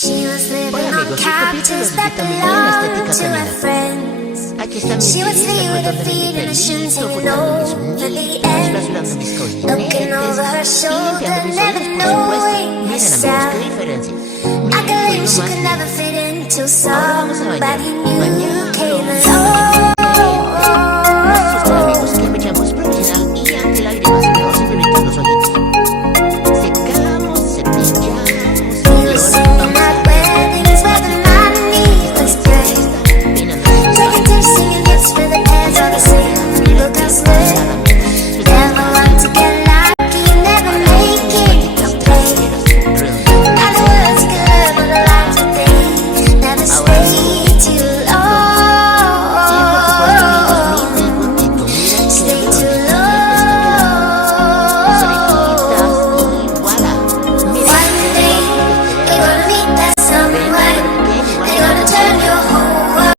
Hola amigos, soy Perritos de Vitamina Estética Femenina. Aquí está mi belleza, guardando mi pelito, botando mis uñitas, rasgando mis cojinetes y limpiando mis oídos, por supuesto. Miren amigos, qué diferencia. Miren, soy lo más lindo. Ahora vamos a bañar.